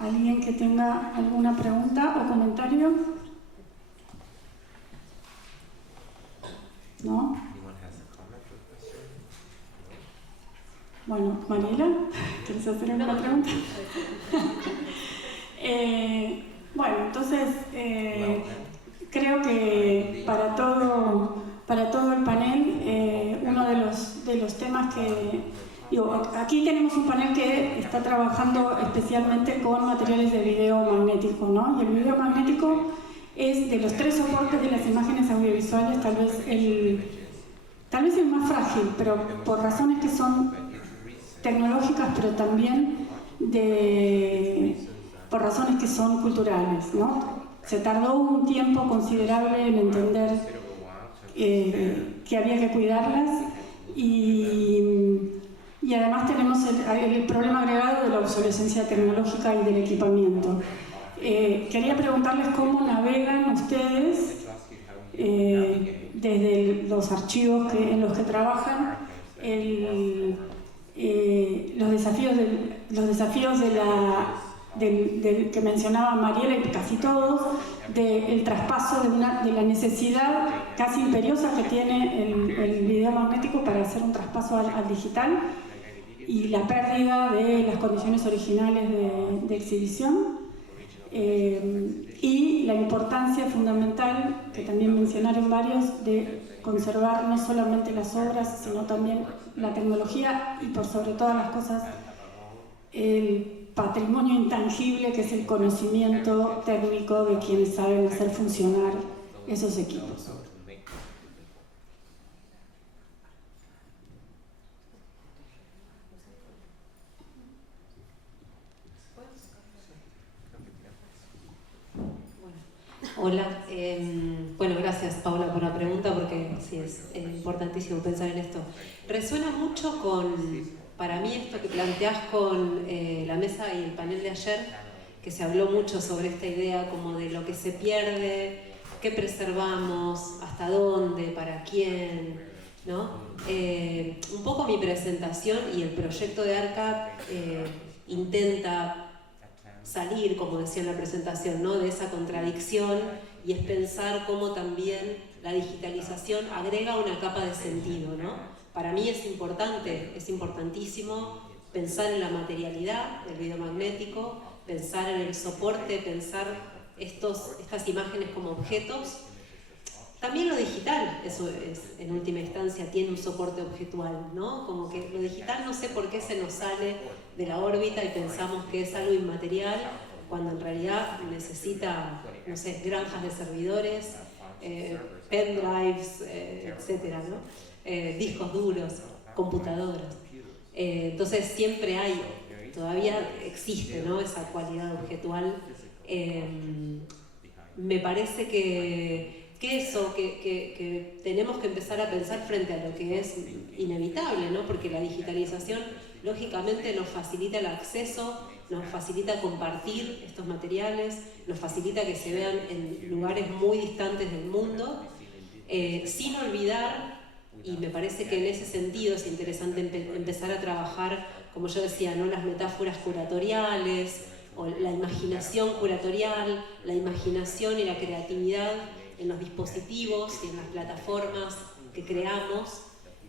¿Alguien que tenga alguna pregunta o comentario? ¿No? Bueno, Mariela, ¿quieres hacer alguna pregunta? Bueno, entonces creo que para todo el panel, uno de los temas que... aquí tenemos un panel que está trabajando especialmente con materiales de video magnético, ¿no? Y el video magnético es de los tres soportes de las imágenes audiovisuales tal vez el más frágil, pero por razones que son tecnológicas, pero también por razones que son culturales, ¿no? Se tardó un tiempo considerable en entender que había que cuidarlas y además tenemos el problema agregado de la obsolescencia tecnológica y del equipamiento. Quería preguntarles cómo navegan ustedes desde los archivos en los que trabajan los desafíos que mencionaba Mariela y casi todos, del traspaso de la necesidad casi imperiosa que tiene el video magnético para hacer un traspaso al digital y la pérdida de las condiciones originales de exhibición, y la importancia fundamental, que también mencionaron varios, de conservar no solamente las obras, sino también la tecnología y por sobre todas las cosas el patrimonio intangible que es el conocimiento técnico de quienes saben hacer funcionar esos equipos. Hola, bueno, gracias Paula por la pregunta porque sí es importantísimo pensar en esto. Resuena mucho para mí esto que planteás con la mesa y el panel de ayer, que se habló mucho sobre esta idea como de lo que se pierde, qué preservamos, hasta dónde, para quién, ¿no? Un poco mi presentación y el proyecto de ARCAP intenta salir, como decía en la presentación, ¿no? De esa contradicción, y es pensar cómo también la digitalización agrega una capa de sentido, ¿no? Para mí es importantísimo pensar en la materialidad del video magnético, pensar en el soporte, pensar estas imágenes como objetos. También lo digital, eso es, en última instancia, tiene un soporte objetual, ¿no? Como que lo digital no sé por qué se nos sale de la órbita y pensamos que es algo inmaterial, cuando en realidad necesita, no sé, granjas de servidores, pendrives, etcétera, ¿no? Discos duros, computadoras. Entonces siempre todavía existe, ¿no? Esa cualidad objetual. Me parece que tenemos que empezar a pensar frente a lo que es inevitable, ¿no? Porque la digitalización lógicamente nos facilita el acceso, nos facilita compartir estos materiales, nos facilita que se vean en lugares muy distantes del mundo, sin olvidar, y me parece que en ese sentido es interesante empezar a trabajar, como yo decía, ¿no? Las metáforas curatoriales, o la imaginación curatorial, la imaginación y la creatividad en los dispositivos y en las plataformas que creamos,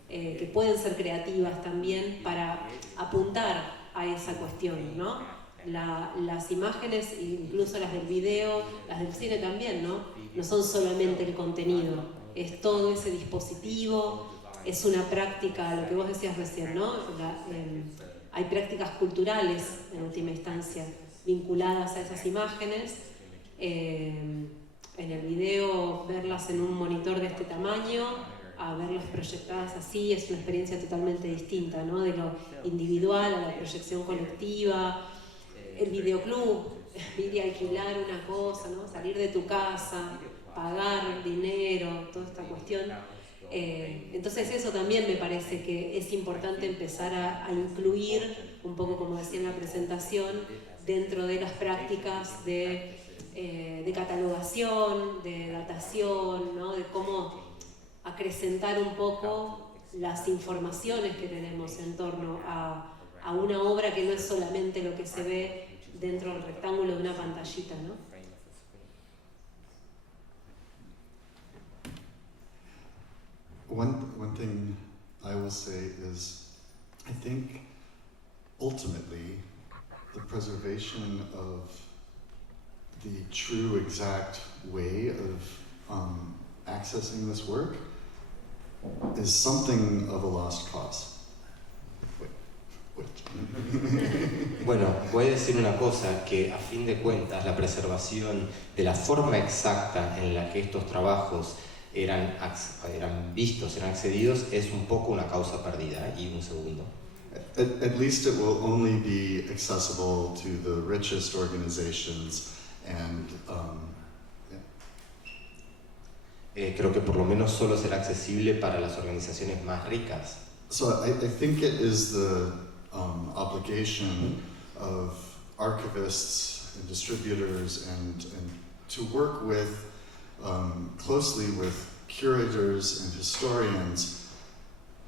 que pueden ser creativas también para apuntar a esa cuestión, ¿no? Las imágenes, incluso las del video, las del cine también, no son solamente el contenido, es todo ese dispositivo, es una práctica, lo que vos decías recién, ¿no? Hay prácticas culturales, en última instancia, vinculadas a esas imágenes. En el video, verlas en un monitor de este tamaño, a verlas proyectadas así, es una experiencia totalmente distinta, ¿no? De lo individual a la proyección colectiva. El videoclub, ir y alquilar una cosa, ¿no? Salir de tu casa, pagar dinero, toda esta cuestión. Entonces eso también me parece que es importante empezar a incluir, un poco como decía en la presentación, dentro de las prácticas de catalogación, de datación, ¿no? De cómo acrecentar un poco las informaciones que tenemos en torno a una obra que no es solamente lo que se ve dentro del rectángulo de una pantallita, ¿no? One thing I will say is, I think ultimately the preservation of the true exact way of accessing this work is something of a lost cause. Bueno, voy a decir una cosa, que a fin de cuentas la preservación de la forma exacta en la que estos trabajos eran vistos, eran accedidos, es un poco una causa perdida. Y un segundo. At least it will only be accessible to the richest organizations and Creo que por lo menos solo será accesible para las organizaciones más ricas. So I think it is the obligation of archivists and distributors and to work with closely with curators and historians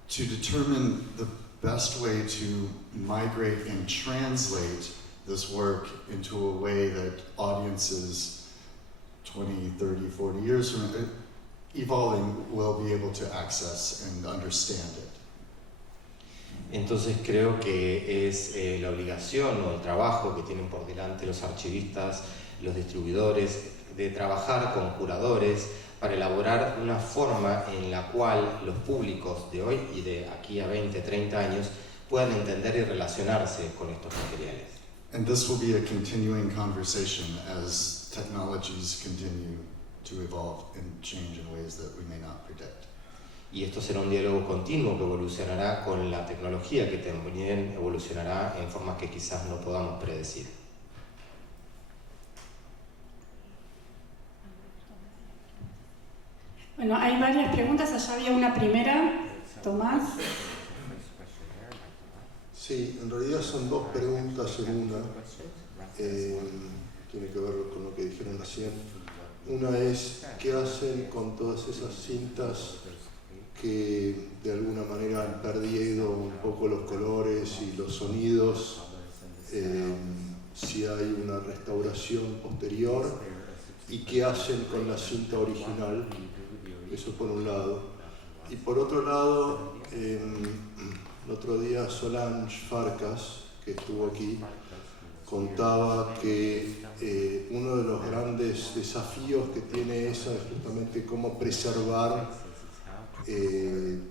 to determine the best way to migrate and translate this work into a way that audiences 20, 30, 40 years from evolving will be able to access and understand it. Entonces creo que es la obligación o el trabajo que tienen por delante los archivistas, los distribuidores, de trabajar con curadores para elaborar una forma en la cual los públicos de hoy y de aquí a 20, 30 años puedan entender y relacionarse con estos materiales. And this will be a continuing conversation as technologies continue to evolve and change in ways that we may not predict. Y esto será un diálogo continuo que evolucionará con la tecnología, que también evolucionará en formas que quizás no podamos predecir. Bueno, hay varias preguntas. Allá había una primera. Tomás. Sí, en realidad son dos preguntas en una. Tiene que ver con lo que dijeron recién. Una es, ¿qué hacen con todas esas cintas que de alguna manera han perdido un poco los colores y los sonidos? Si hay una restauración posterior. ¿Y qué hacen con la cinta original? Eso por un lado. Y por otro lado, el otro día Solange Farkas, que estuvo aquí, contaba que uno de los grandes desafíos que tiene esa es justamente cómo preservar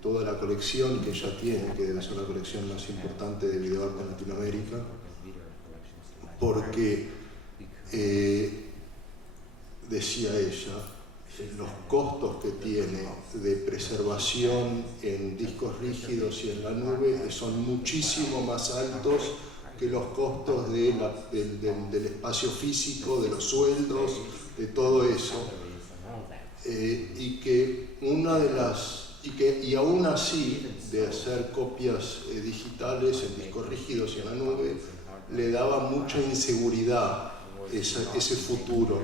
toda la colección que ella tiene, que debe ser la colección más importante de videoarte en Latinoamérica, porque decía ella, los costos que tiene de preservación en discos rígidos y en la nube son muchísimo más altos que los costos del espacio físico, de los sueldos, de todo eso. Y que una de las y aún así de hacer copias digitales en discos rígidos y en la nube le daba mucha inseguridad ese futuro.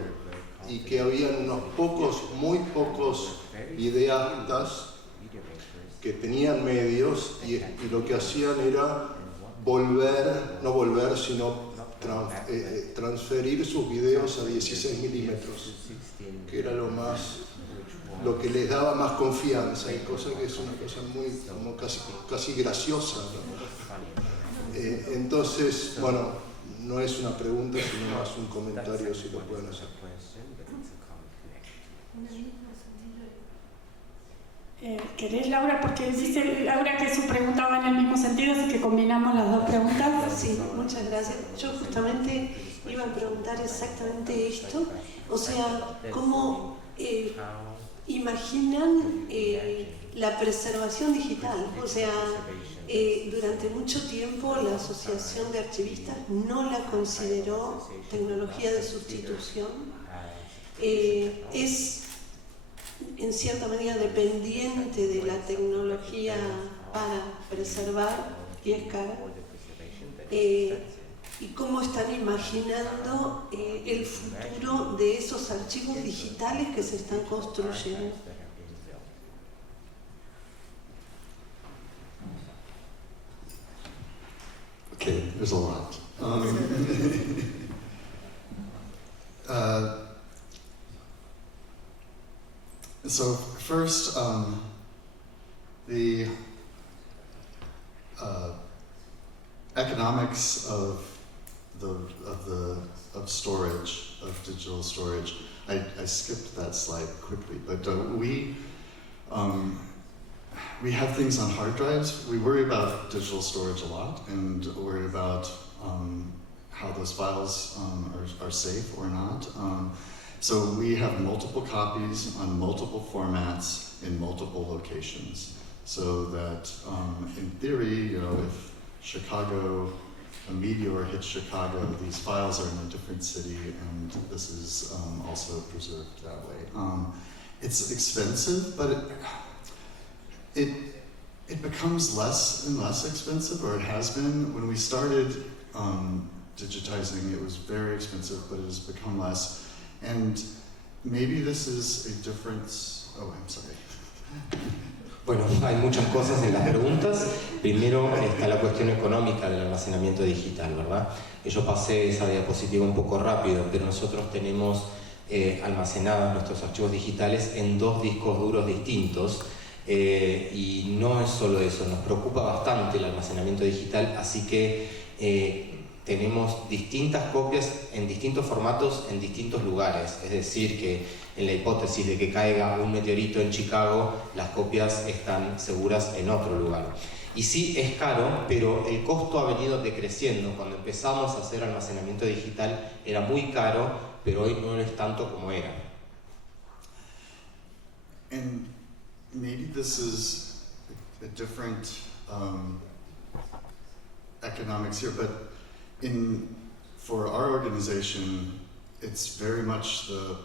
Y que habían unos pocos, muy pocos videastas que tenían medios y lo que hacían era transferir sus videos a 16 milímetros, que era lo que les daba más confianza, y cosa que es una cosa muy, como casi graciosa, ¿no? Entonces, bueno, no es una pregunta, sino más un comentario, si lo pueden hacer. ¿Querés, Laura? Porque dice Laura que su pregunta va en el mismo sentido, así que combinamos las dos preguntas. Sí, muchas gracias. Yo justamente iba a preguntar exactamente esto. O sea, ¿cómo imaginan la preservación digital? O sea, durante mucho tiempo la Asociación de Archivistas no la consideró tecnología de sustitución. Es en cierta medida dependiente de la tecnología para preservar y es cara. ¿Y cómo están imaginando el futuro de esos archivos digitales que se están construyendo? Okay, there's a lot. So first, the economics of storage, of digital storage. I skipped that slide quickly, but we have things on hard drives. We worry about digital storage a lot, and worry about how those files are safe or not. So we have multiple copies on multiple formats in multiple locations, so that in theory, if a meteor hits Chicago, these files are in a different city, and this is also preserved that way. It's expensive, but it becomes less and less expensive, or it has been. When we started digitizing, it was very expensive, but it has become less. And maybe this is a difference. Oh, I'm sorry. Bueno, hay muchas cosas en las preguntas. Primero está la cuestión económica del almacenamiento digital, ¿verdad? Yo pasé esa diapositiva un poco rápido, pero nosotros tenemos almacenados nuestros archivos digitales en 2 discos duros distintos, y no es solo eso, nos preocupa bastante el almacenamiento digital, así que tenemos distintas copias en distintos formatos en distintos lugares. Es decir, que en la hipótesis de que caiga un meteorito en Chicago, las copias están seguras en otro lugar. Y sí, es caro, pero el costo ha venido decreciendo. Cuando empezamos a hacer almacenamiento digital era muy caro, pero hoy no es tanto como era. And maybe this is a different economics here, but for our organization, it's very much the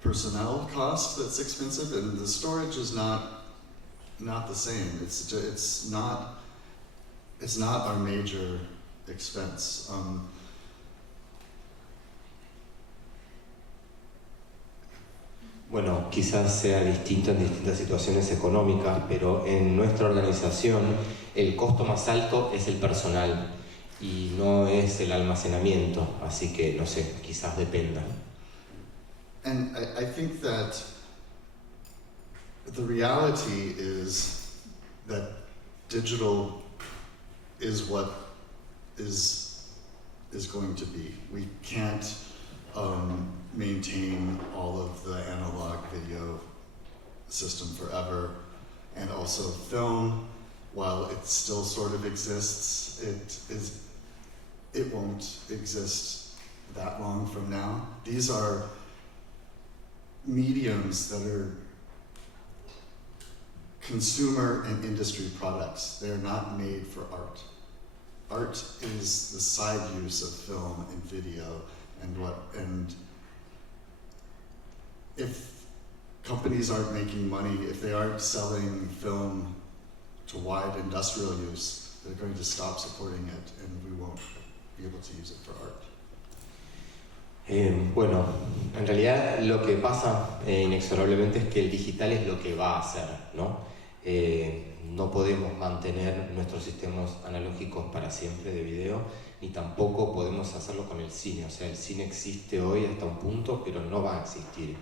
personnel cost that's expensive, and the storage is not the same. It's not our major expense. Bueno, quizás sea distinto en distintas situaciones económicas, pero en nuestra organización el costo más alto es el personal y no es el almacenamiento, así que no sé, quizás dependa. And I think that the reality is that digital is what is going to be. We can't maintain all of the analog video system forever, and also film, while it still sort of exists, it won't exist that long from now. These are mediums that are consumer and industry products. They're not made for art. Art is the side use of film and video, and if companies aren't making money, if they aren't selling film to wide industrial use, they're going to stop supporting it, and we won't be able to use it for art. Bueno, en realidad lo que pasa inexorablemente es que el digital es lo que va a hacer, ¿no? No podemos mantener nuestros sistemas analógicos para siempre de video, ni tampoco podemos hacerlo con el cine. O sea, el cine existe hoy hasta un punto, pero no va a existir.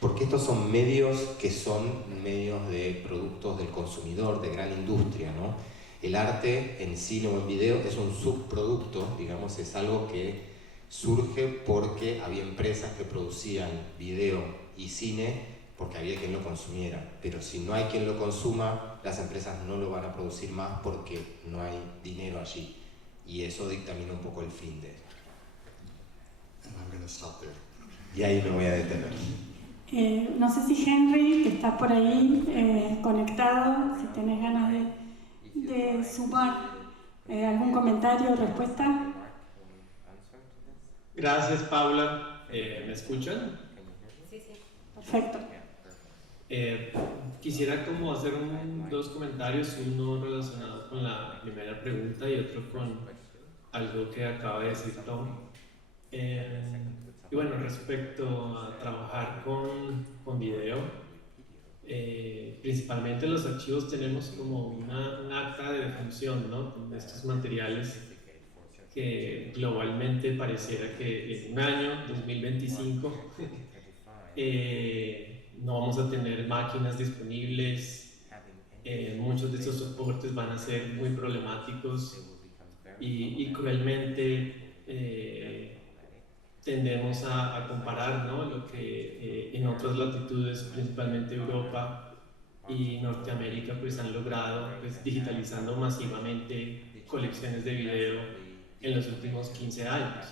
Porque estos son medios que son medios de productos del consumidor, de gran industria, ¿no? El arte en cine o en video es un subproducto, digamos, es algo que surge porque había empresas que producían video y cine porque había quien lo consumiera, pero si no hay quien lo consuma, las empresas no lo van a producir más porque no hay dinero allí, y eso dictamina un poco el fin de esto. And I'm gonna stop there. Y ahí me voy a detener. No sé si Henry, que está por ahí conectado, si tenés ganas de sumar algún comentario o respuesta. Gracias, Paula. ¿Me escuchan? Sí, sí. Perfecto. Quisiera como hacer dos comentarios, uno relacionado con la primera pregunta y otro con algo que acaba de decir Tom. Y bueno, respecto a trabajar con video, principalmente los archivos tenemos como un acta de defunción, ¿no? Con estos materiales que globalmente pareciera que en un año, 2025, no vamos a tener máquinas disponibles, muchos de estos soportes van a ser muy problemáticos y cruelmente tendemos a comparar, ¿no?, lo que en otras latitudes, principalmente Europa y Norteamérica, pues han logrado, pues, digitalizando masivamente colecciones de video en los últimos 15 años.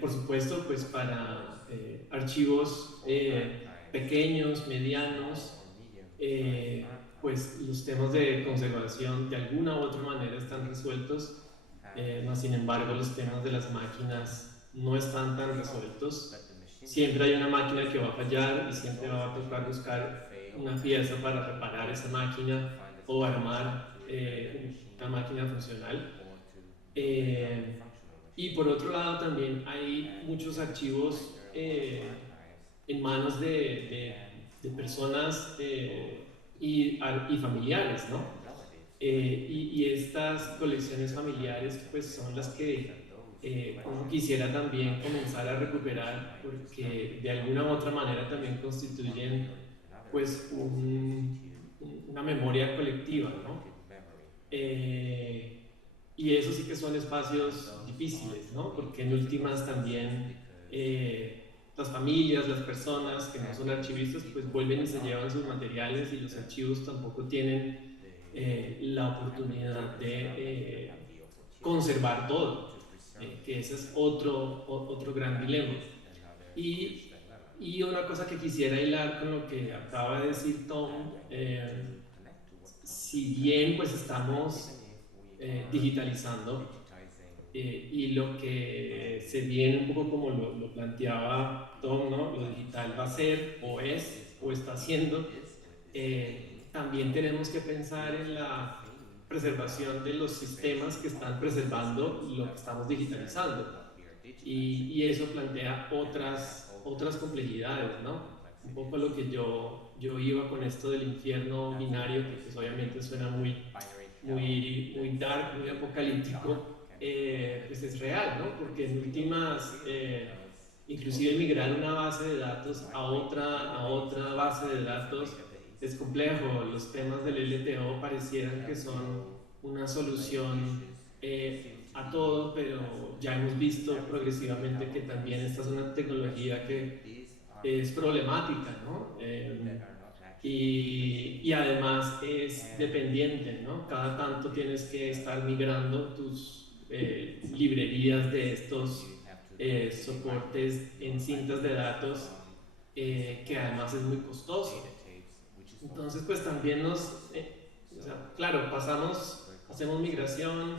Por supuesto, pues para archivos pequeños, medianos, pues los temas de conservación de alguna u otra manera están resueltos, más sin embargo los temas de las máquinas no están tan resueltos. Siempre hay una máquina que va a fallar y siempre va a tocar buscar una pieza para reparar esa máquina o armar una máquina funcional. Y por otro lado también hay muchos archivos en manos de personas y familiares, ¿no? Y estas colecciones familiares pues son las que uno quisiera también comenzar a recuperar, porque de alguna u otra manera también constituyen pues una memoria colectiva, ¿no? Y eso sí que son espacios difíciles, ¿no? Porque en últimas también las familias, las personas que no son archivistas, pues vuelven y se llevan sus materiales y los archivos tampoco tienen la oportunidad de conservar todo, que ese es otro gran dilema. Y una cosa que quisiera hilar con lo que acaba de decir Tom, si bien pues estamos digitalizando, y lo que se viene un poco como lo planteaba Tom, ¿no?, lo digital va a ser o es o está haciendo, también tenemos que pensar en la preservación de los sistemas que están preservando lo que estamos digitalizando, y eso plantea otras complejidades, ¿no? Un poco lo que yo iba con esto del infierno binario, que pues obviamente suena muy dark, muy apocalíptico, pues es real, ¿no? Porque en últimas, inclusive migrar una base de datos a otra base de datos es complejo. Los temas del LTO parecieran que son una solución a todo, pero ya hemos visto progresivamente que también esta es una tecnología que es problemática, ¿no? Y además es dependiente, ¿no? Cada tanto tienes que estar migrando tus librerías de estos soportes en cintas de datos, que además es muy costoso. Entonces pues también o sea, claro, hacemos migración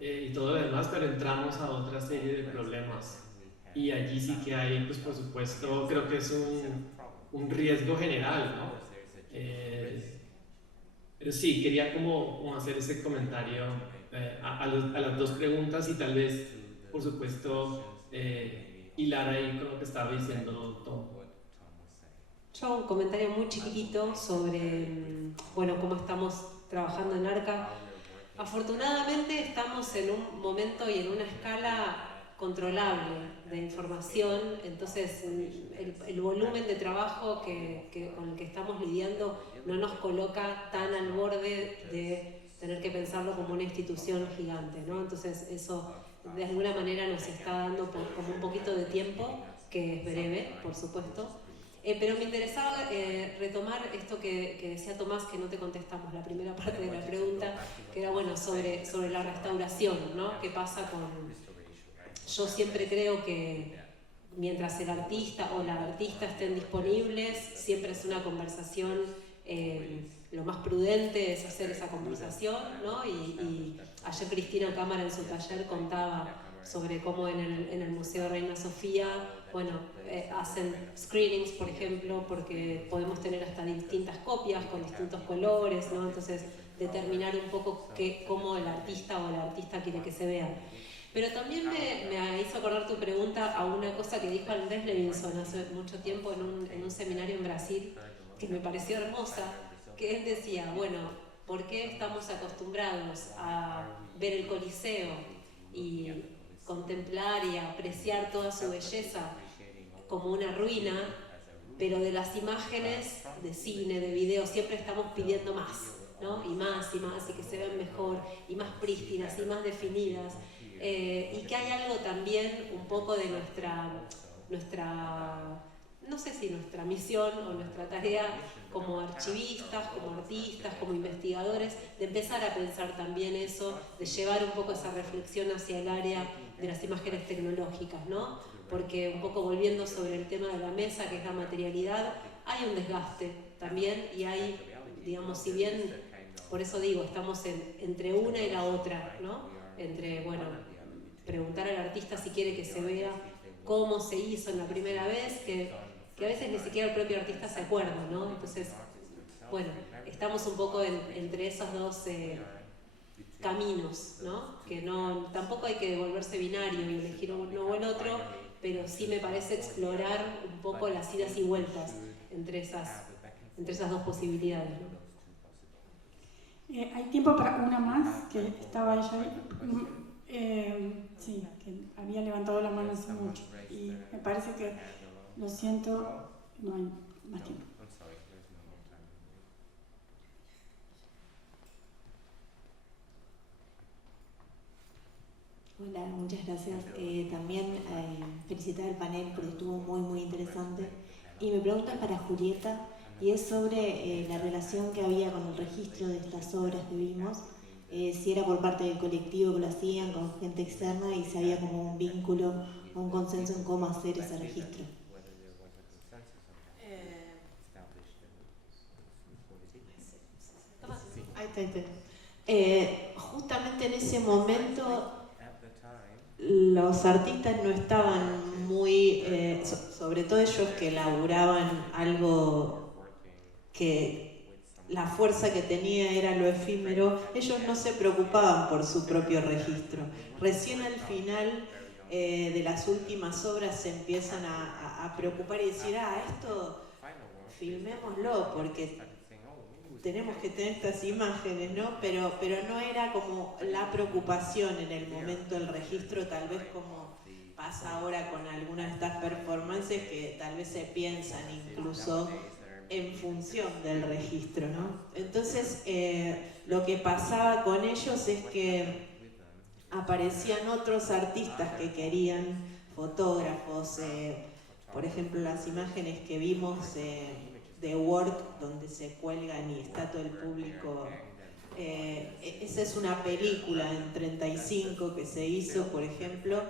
y todo lo demás, pero entramos a otra serie de problemas, y allí sí que hay, pues por supuesto, creo que es un riesgo general, ¿no? Pero sí, quería como hacer ese comentario a las dos preguntas, y tal vez, por supuesto, hilar ahí con lo que estaba diciendo Tom. Yo un comentario muy chiquitito sobre, bueno, cómo estamos trabajando en ARCA. Afortunadamente estamos en un momento y en una escala controlable de información, entonces el volumen de trabajo con el que estamos lidiando no nos coloca tan al borde de tener que pensarlo como una institución gigante, ¿no? Entonces eso de alguna manera nos está dando como un poquito de tiempo, que es breve, por supuesto. Pero me interesaba retomar esto que decía Tomás, que no te contestamos la primera parte de la pregunta, que era bueno sobre la restauración, ¿no? ¿Qué pasa con...? Yo siempre creo que mientras el artista o la artista estén disponibles, siempre es una conversación, lo más prudente es hacer esa conversación, ¿no? Y ayer Cristina Cámara en su taller contaba sobre cómo en el Museo Reina Sofía, bueno, hacen screenings, por ejemplo, porque podemos tener hasta distintas copias con distintos colores, ¿no? Entonces, determinar un poco cómo el artista o la artista quiere que se vea. Pero también me hizo acordar tu pregunta a una cosa que dijo Andrés Levinson hace mucho tiempo en un seminario en Brasil, que me pareció hermosa, que él decía, bueno, ¿por qué estamos acostumbrados a ver el Coliseo y contemplar y apreciar toda su belleza como una ruina, pero de las imágenes de cine, de video, siempre estamos pidiendo más, ¿no? Y más, y que se vean mejor, y más prístinas, y más definidas. Y que hay algo también un poco de nuestra, no sé si nuestra misión o nuestra tarea como archivistas, como artistas, como investigadores, de empezar a pensar también eso, de llevar un poco esa reflexión hacia el área de las imágenes tecnológicas, ¿no? Porque un poco volviendo sobre el tema de la mesa, que es la materialidad, hay un desgaste también y hay, digamos, si bien, por eso digo, estamos entre una y la otra, ¿no? Entre, bueno, preguntar al artista si quiere que se vea cómo se hizo en la primera vez, que a veces ni siquiera el propio artista se acuerda, ¿no? Entonces, bueno, estamos un poco entre esos dos caminos, ¿no? Que no, tampoco hay que volverse binario y elegir uno o el otro, pero sí me parece explorar un poco las idas y vueltas entre esas dos posibilidades, ¿no? Hay tiempo para una más, que estaba ella ahí. Sí, que había levantado la mano hace mucho. Y me parece que, lo siento, no hay más tiempo. Hola, muchas gracias. También felicitar al panel porque estuvo muy interesante. Y mi pregunta es para Julieta y es sobre la relación que había con el registro de estas obras que vimos, si era por parte del colectivo que lo hacían, con gente externa, y si había como un vínculo o un consenso en cómo hacer ese registro. Justamente en ese momento los artistas no estaban muy, sobre todo ellos que elaboraban algo que la fuerza que tenía era lo efímero, ellos no se preocupaban por su propio registro. Recién al final de las últimas obras se empiezan a preocupar y decir, esto filmémoslo porque tenemos que tener estas imágenes, ¿no? Pero no era como la preocupación en el momento del registro, tal vez como pasa ahora con algunas de estas performances que tal vez se piensan incluso en función del registro, ¿no? Entonces, lo que pasaba con ellos es que aparecían otros artistas que querían, fotógrafos, por ejemplo, las imágenes que vimos de Work, donde se cuelgan y está todo el público. Esa es una película en 35 que se hizo, por ejemplo,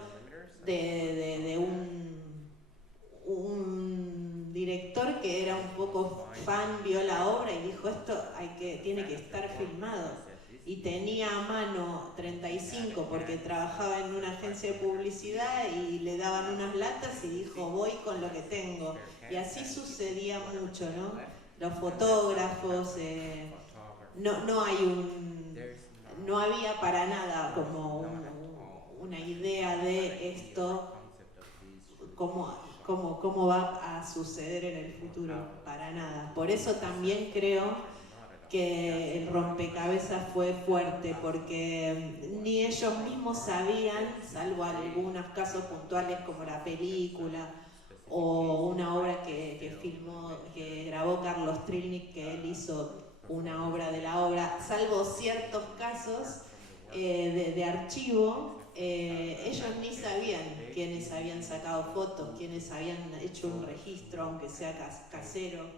de un director que era un poco fan, vio la obra y dijo, esto tiene que estar filmado. Y tenía a mano 35 porque trabajaba en una agencia de publicidad y le daban unas latas y dijo, voy con lo que tengo. Y así sucedía mucho, ¿no? Los fotógrafos, no había para nada como una idea de esto, cómo va a suceder en el futuro, para nada. Por eso también creo que el rompecabezas fue fuerte, porque ni ellos mismos sabían, salvo algunos casos puntuales como la película o una obra que filmó, que grabó Carlos Trilnik, que él hizo una obra de la obra, salvo ciertos casos de archivo, ellos ni sabían quiénes habían sacado fotos, quiénes habían hecho un registro, aunque sea casero.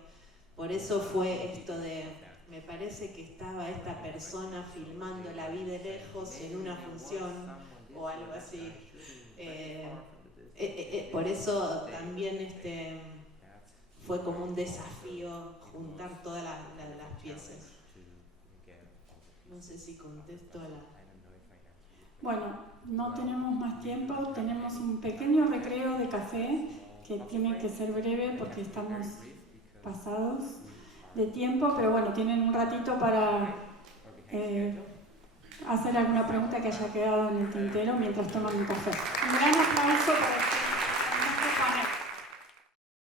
Por eso fue esto de, me parece que estaba esta persona filmando la vi de lejos en una función o algo así. Por eso también fue como un desafío juntar todas las piezas. No sé si contesto a la... Bueno, no tenemos más tiempo, tenemos un pequeño recreo de café que tiene que ser breve porque estamos pasados de tiempo, pero bueno, tienen un ratito para hacer alguna pregunta que haya quedado en el tintero mientras toman un café. Un gran aplauso para